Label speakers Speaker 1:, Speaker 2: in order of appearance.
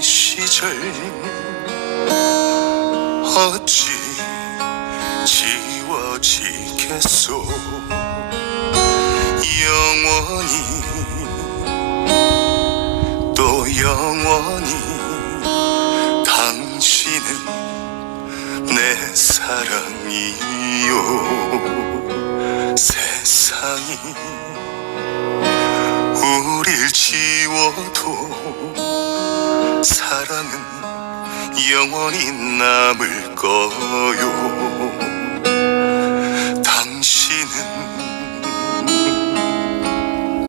Speaker 1: 시절. 어찌 지워지겠소? 영원히 또 영원히 당신은 내 사랑이요. 세상이 사랑은 영원히 남을 거요